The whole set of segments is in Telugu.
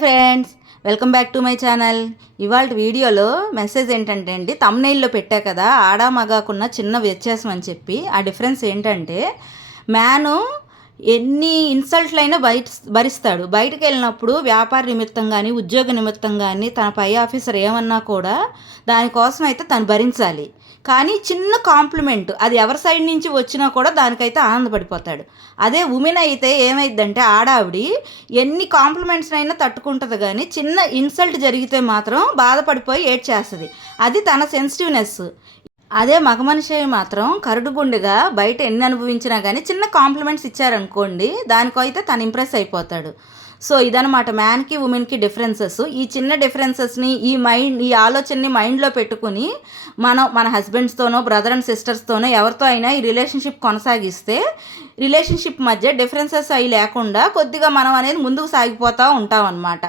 Friends welcome back to my channel. ఇవాళ వీడియోలో మెసేజ్ ఏంటంటే అండి తమ్నైల్లో పెట్టా కదా ఆడా మగాకున్న చిన్న వ్యత్యాసం అని చెప్పి. ఆ డిఫరెన్స్ ఏంటంటే మ్యాను ఎన్ని ఇన్సల్ట్లైనా బయట భరిస్తాడు. బయటకు వెళ్ళినప్పుడు వ్యాపార నిమిత్తం కానీ ఉద్యోగ నిమిత్తం కానీ తన పై ఆఫీసర్ ఏమన్నా కూడా దానికోసం అయితే తను భరించాలి. కానీ చిన్న కాంప్లిమెంట్ అది ఎవరి సైడ్ నుంచి వచ్చినా కూడా దానికైతే ఆనందపడిపోతాడు. అదే ఉమెన్ అయితే ఏమైందంటే ఆడావిడి ఎన్ని కాంప్లిమెంట్స్ అయినా తట్టుకుంటుంది కానీ చిన్న ఇన్సల్ట్ జరిగితే మాత్రం బాధపడిపోయి ఏడ్ చేస్తుంది అది తన సెన్సిటివ్నెస్. అదే మగ మనిషి మాత్రం కరుడు గుండెగా బయట ఎన్ని అనుభవించినా కానీ చిన్న కాంప్లిమెంట్స్ ఇచ్చారనుకోండి దానికైతే తను ఇంప్రెస్ అయిపోతాడు. సో ఇదనమాట మ్యాన్కి ఉమెన్కి డిఫరెన్సెస్ ఈ చిన్న డిఫరెన్సెస్ని ఈ మైండ్ ఈ ఆలోచనని మైండ్లో పెట్టుకుని మనం మన హస్బెండ్స్తోనో బ్రదర్ అండ్ సిస్టర్స్తోనో ఎవరితో అయినా ఈ రిలేషన్షిప్ కొనసాగిస్తే రిలేషన్షిప్ మధ్య డిఫరెన్సెస్ అవి లేకుండా కొద్దిగా మనం అనేది ముందుకు సాగిపోతూ ఉంటాం అనమాట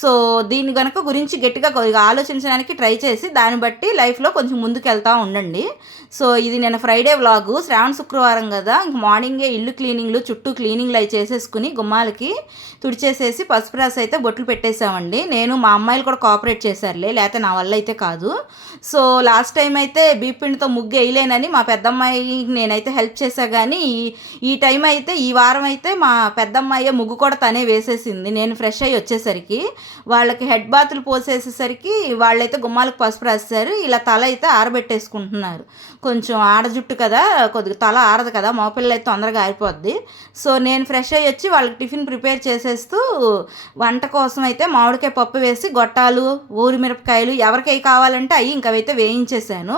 సో దీని కనుక గురించి గట్టిగా కొద్దిగా ఆలోచించడానికి ట్రై చేసి దాన్ని బట్టి లైఫ్లో కొంచెం ముందుకెళ్తూ ఉండండి. సో ఇది నేను ఫ్రైడే వ్లాగు శ్రావణ శుక్రవారం కదా ఇంక మార్నింగే ఇల్లు క్లీనింగ్లు చుట్టూ క్లీనింగ్లు అవి చేసేసుకుని గుమ్మాలకి ఇచ్చేసేసి పసుపు రాసి అయితే బొట్లు పెట్టేశామండి నేను మా అమ్మాయిలు కూడా కోఆపరేట్ చేశారులే లేకపోతే నా వల్ల అయితే కాదు. సో లాస్ట్ టైం అయితే బీపిండితో ముగ్గు వేయలేనని మా పెద్దమ్మాయి నేనైతే హెల్ప్ చేశా కానీ ఈ- ఈ టైం అయితే ఈ వారం అయితే మా పెద్దమ్మాయి ముగ్గు కూడా తనే వేసేసింది. నేను ఫ్రెష్ అయ్యి వచ్చేసరికి వాళ్ళకి హెడ్ బాతులు పోసేసేసరికి వాళ్ళైతే గుమ్మాలకు పసుపు రాశారు ఇలా తల అయితే ఆరబెట్టేసుకుంటున్నారు. కొంచెం ఆడ జుట్టు కదా కొద్దిగా తల ఆరదు కదా మా పిల్లలు అయితే తొందరగా ఆరిపోద్ది. సో నేను ఫ్రెష్ అయ్యి వచ్చి వాళ్ళకి టిఫిన్ ప్రిపేర్ చేసేస్తూ వంట కోసం అయితే మామిడికాయ పప్పు వేసి గొట్టాలు ఊరి మిరపకాయలు ఎవరికి అవి కావాలంటే అవి ఇంకవైతే అయితే వేయించేసాను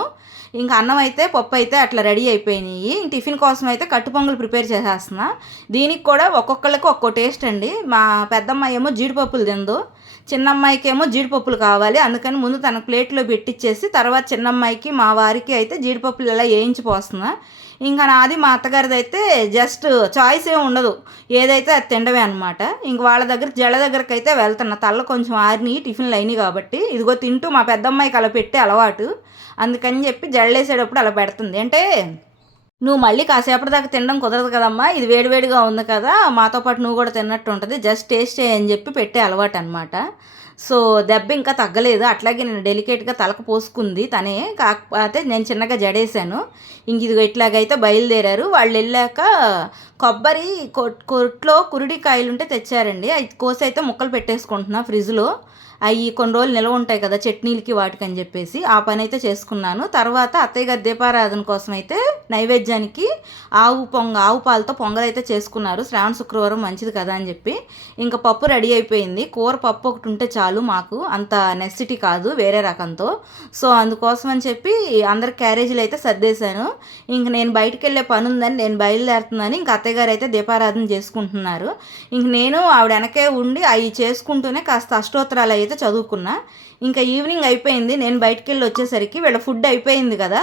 ఇంకా అన్నం అయితే పప్పు అయితే అట్లా రెడీ అయిపోయినాయి. ఇంక టిఫిన్ కోసం అయితే కట్టు పొంగలు ప్రిపేర్ చేసేస్తున్నా. దీనికి కూడా ఒక్కొక్కళ్ళకి ఒక్కో టేస్ట్ అండి. మా పెద్దమ్మ ఏమో జీడిపప్పులు తిందు. చిన్నమ్మాయికి ఏమో జీడిపప్పులు కావాలి. అందుకని ముందు తన ప్లేట్లో పెట్టిచ్చేసి తర్వాత చిన్నమ్మాయికి మా వారికి అయితే జీడిపప్పులు ఇలా వేయించి పోస్తున్నా ఇంకా నాది మా అత్తగారిది అయితే జస్ట్ చాయిస్ ఏమి ఉండదు. ఏదైతే అది తినడమే అనమాట ఇంక వాళ్ళ దగ్గర జడ దగ్గరికి అయితే వెళ్తున్నా. తల్ల కొంచెం ఆరిని టిఫిన్లు అయినాయి కాబట్టి. ఇదిగో తింటూ మా పెద్దమ్మాయికి అలా పెట్టే అలవాటు. అందుకని చెప్పి జడలేసేటప్పుడు అలా పెడుతుంది. అంటే నువ్వు మళ్ళీ కాసేపటి దాకా తినడం కుదరదు కదమ్మా. ఇది వేడివేడిగా ఉంది కదా. మాతో పాటు నువ్వు కూడా తిన్నట్టు ఉంటుంది. జస్ట్ టేస్ట్ చేయని చెప్పి పెట్టే అలవాటు అనమాట సో దెబ్బ ఇంకా తగ్గలేదు. అట్లాగే నేను డెలికేట్గా తలకు పోసుకుంది తనే. కాకపోతే నేను చిన్నగా జడేశాను. ఇంక ఇదిగో ఇట్లాగైతే బయలుదేరారు. వాళ్ళు వెళ్ళాక కొబ్బరి కొట్- కొట్లో కురుడికాయలు ఉంటే తెచ్చారండి. అది కోసి అయితే ముక్కలు పెట్టేసుకుంటున్నా ఫ్రిడ్జ్లో. అవి కొన్ని రోజులు నిల్వ ఉంటాయి కదా చట్నీలకి వాటికి అని చెప్పేసి ఆ పని అయితే చేసుకున్నాను. తర్వాత అత్తయ్య గారి దీపారాధన కోసం అయితే నైవేద్యానికి ఆవు పొంగ ఆవు పాలతో పొంగలైతే అయితే చేసుకున్నారు. శ్రావణ శుక్రవారం మంచిది కదా అని చెప్పి. ఇంకా పప్పు రెడీ అయిపోయింది. కూర పప్పు ఒకటి ఉంటే చాలు మాకు. అంత నెసిటీ కాదు వేరే రకంతో. సో అందుకోసం అని చెప్పి అందరు క్యారేజీలు అయితే సర్దేశాను. ఇంక నేను బయటికి వెళ్ళే పని ఉందని నేను బయలుదేరుతున్నాను. ఇంక అత్తయ్య గారు అయితే దీపారాధన చేసుకుంటున్నారు. ఇంక నేను ఆవిడ వెనకే ఉండి అవి చేసుకుంటూనే కాస్త అష్టోత్తరాలు అయితే చదువుకున్నా. ఇంకా ఈవినింగ్ అయిపోయింది. నేను బయటికి వెళ్ళి వచ్చేసరికి వీళ్ళ ఫుడ్ అయిపోయింది కదా.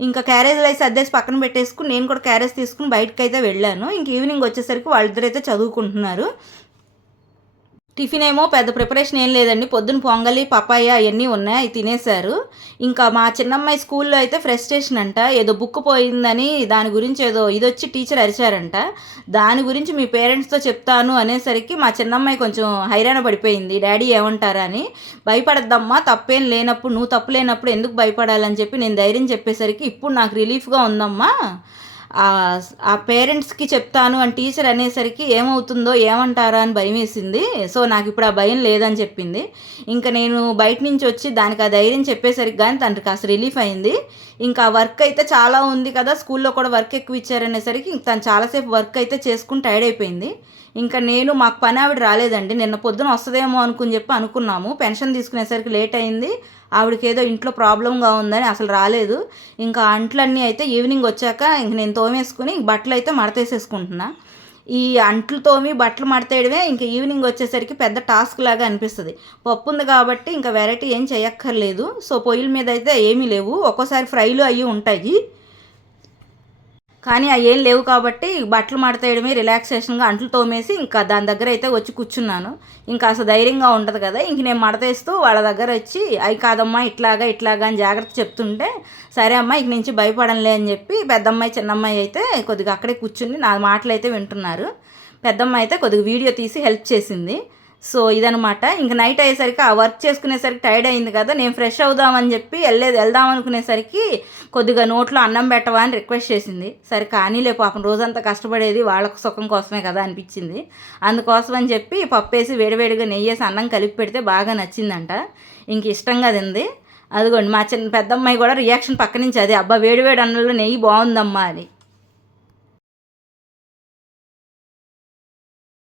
ఇంకా క్యారేజ్ అయితే అద్దేసి పక్కన పెట్టేసుకుని నేను కూడా క్యారేజ్ తీసుకుని బయటకు అయితే వెళ్ళాను. ఇంక ఈవినింగ్ వచ్చేసరికి వాళ్ళిద్దరైతే చదువుకుంటున్నారు. టిఫిన్ ఏమో పెద్ద ప్రిపరేషన్ ఏం లేదండి. పొద్దున పొంగలి పపాయ అవన్నీ ఉన్నాయి. అవి తినేశారు. ఇంకా మా చిన్నమ్మాయి స్కూల్లో అయితే ఫ్రస్ట్రేషన్ అంట. ఏదో బుక్ పోయిందని దాని గురించి ఏదో ఇది వచ్చి టీచర్ అరిచారంట. దాని గురించి మీ పేరెంట్స్తో చెప్తాను అనేసరికి మా చిన్నమ్మాయి కొంచెం హైరాణ పడిపోయింది. డాడీ ఏమంటారా అని. భయపడద్దమ్మా తప్పేం లేనప్పుడు నువ్వు తప్పు లేనప్పుడు ఎందుకు భయపడాలని చెప్పి నేను ధైర్యం చెప్పేసరికి ఇప్పుడు నాకు రిలీఫ్గా ఉందమ్మా ఆ పేరెంట్స్కి చెప్తాను అని టీచర్ అనేసరికి ఏమవుతుందో ఏమంటారా అని భయం వేసింది సో నాకు ఇప్పుడు ఆ భయం లేదని చెప్పింది. ఇంకా నేను బయట నుంచి వచ్చి దానికి ఆ ధైర్యం చెప్పేసరికి కానీ తనకి కాస్త రిలీఫ్ అయింది. ఇంకా వర్క్ అయితే చాలా ఉంది కదా స్కూల్లో కూడా వర్క్ ఎక్కువ ఇచ్చారనేసరికి తను చాలాసేపు వర్క్ అయితే చేసుకుని టైర్డ్ అయిపోయింది. ఇంకా నేను మాకు పని ఆవిడ రాలేదండి. నిన్న పొద్దున వస్తుందేమో అనుకుని చెప్పి అనుకున్నాము. పెన్షన్ తీసుకునేసరికి లేట్ అయింది. ఆవిడకి ఏదో ఇంట్లో ప్రాబ్లంగా ఉందని అసలు రాలేదు. ఇంకా అంట్లన్నీ అయితే ఈవినింగ్ వచ్చాక ఇంక నేను తోమేసుకుని బట్టలు అయితే మడతేసేసుకుంటున్నా. ఈ అంట్లు తోమి బట్టలు మడతేయడమే ఇంకా ఈవినింగ్ వచ్చేసరికి పెద్ద టాస్క్ లాగా అనిపిస్తుంది. పప్పు ఉంది కాబట్టి ఇంకా వెరైటీ ఏం చేయక్కర్లేదు. సో పొయ్యిల మీద అయితే ఏమీ లేవు. ఒక్కోసారి ఫ్రైలు అవి ఉంటాయి. కానీ అవి ఏం లేవు కాబట్టి బట్టలు మడతేయడమే రిలాక్సేషన్గా అంట్లు తోమేసి ఇంకా దాని దగ్గర అయితే వచ్చి కూర్చున్నాను. ఇంకా అసలు ధైర్యంగా ఉంటుంది కదా. ఇంక నేను మడతేస్తూ వాళ్ళ దగ్గర వచ్చి అవి కాదమ్మా ఇట్లాగా ఇట్లాగా అని జాగ్రత్త చెప్తుంటే సరే అమ్మా ఇక నుంచి భయపడంలే అని చెప్పి పెద్దమ్మాయి చిన్నమ్మాయి అయితే కొద్దిగా అక్కడే కూర్చుని నా మాటలు అయితే వింటున్నారు. పెద్దమ్మాయి అయితే కొద్దిగా వీడియో తీసి హెల్ప్ చేసింది. సో ఇదనమాట ఇంక నైట్ అయ్యేసరికి ఆ వర్క్ చేసుకునేసరికి టైర్డ్ అయింది కదా నేను ఫ్రెష్ అవుదామని చెప్పి వెళ్ళేది వెళ్దాం అనుకునేసరికి కొద్దిగా నోట్లో అన్నం పెట్టవా అని రిక్వెస్ట్ చేసింది. సరే కానీలే పాపం రోజంతా కష్టపడేది వాళ్ళకు సుఖం కోసమే కదా అనిపించింది. అందుకోసం అని చెప్పి పప్పు వేసి వేడివేడిగా నెయ్యి వేసి అన్నం కలిపి పెడితే బాగా నచ్చిందంట. ఇంక ఇష్టంగా తింది. అదిగోండి మా చిన్న పెద్దమ్మాయి కూడా రియాక్షన్ పక్క నుంచి అదే అబ్బా వేడివేడి అన్నంలో నెయ్యి బాగుందమ్మా అని.